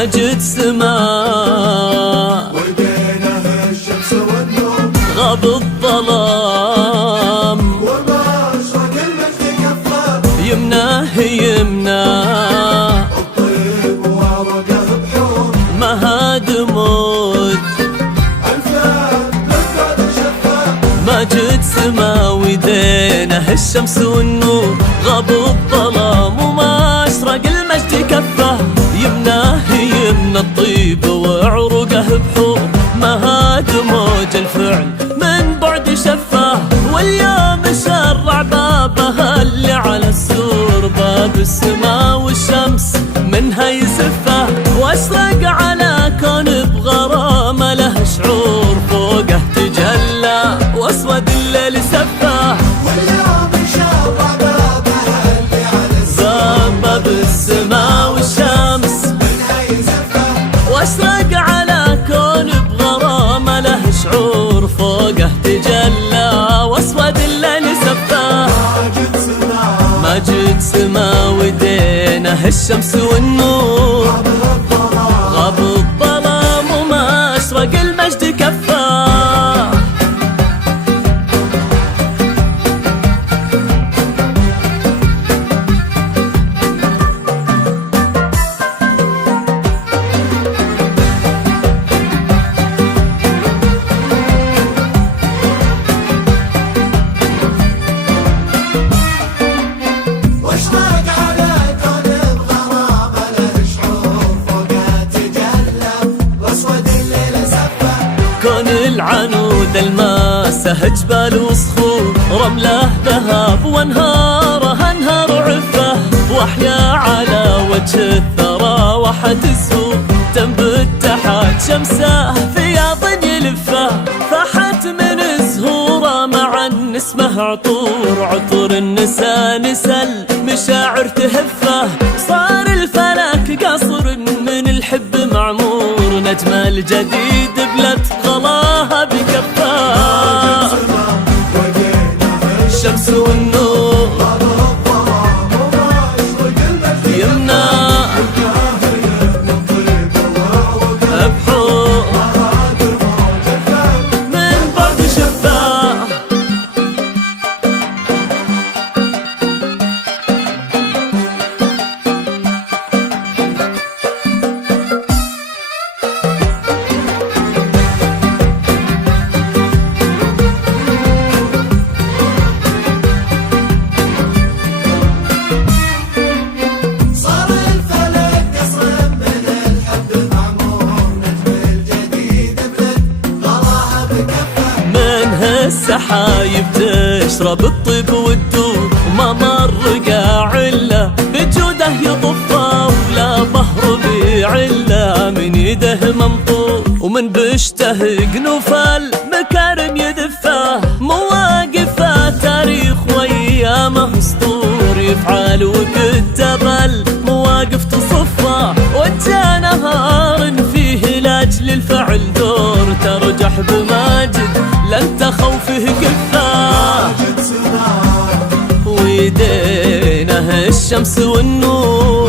مجد سماء ودينه الشمس والنور غاب الظلام وما أشرق المجد كفه يمناه يمناه الطيب وعرقه بحور مهاد موت ألفان للبعد شفاه مجد سما ودينه الشمس والنور غاب الظلام وما أشرق المجد كفه يمناه يمنى الطيب وعروقه بحور مهاد موج الفعل من بعد شفاه واليوم شرع بابها اللي على السور باب السما والشمس منها يسفه واشرق على كون بغرامه له شعور فوقه تجلى واسود الليل سفاه واليوم شرع بابها اللي على السور باب السما والشمس منها يزفه واشرق على كون بغرامه له شعور فوقه تجلى واسود الليل سفاه ماجد سماء مجد سما ودينه الشمس والنور غابها الظلام غاب الظلام وما أشرق المجد كفاه واشرق على كون بغرامه له شعور فوقه تجلى واسود الليل سفه كون العنود الماسه جبال وصخور رمله ذهب وانهاره انهار عفه واحيا على وجه الثرى وحد السوق تنبت تحت شمسه فياض يلفه فحت من زهوره مع اسمه عطور النسا نسل مشاعر تهفه صار الفلك قصر من الحب معمور نجم الجديد بلت غلاها بكفاه الشمس والنور غابها الظلام وما أشرق المجد يمنى الطيب وعرقه بحور مهاد موج الفن من بعد شفاه صار الفلك قصر من الحب معمور نجم الجديد بلد غلاها بكفه منها السحايب تشرب الطيب والدور ما مر قاع الا بجوده يطفه ولا بهر بعله من يده منطور ومن بشته قنوف المكارم يدفه مواقفه تاريخ وايامه اسطور يفعل وكتب المواقف تصفه وجه نهار فيه لاجل الفعل دور ترجح بماجد لن تخوفه كفاه ماجد سماء ويدينه الشمس والنور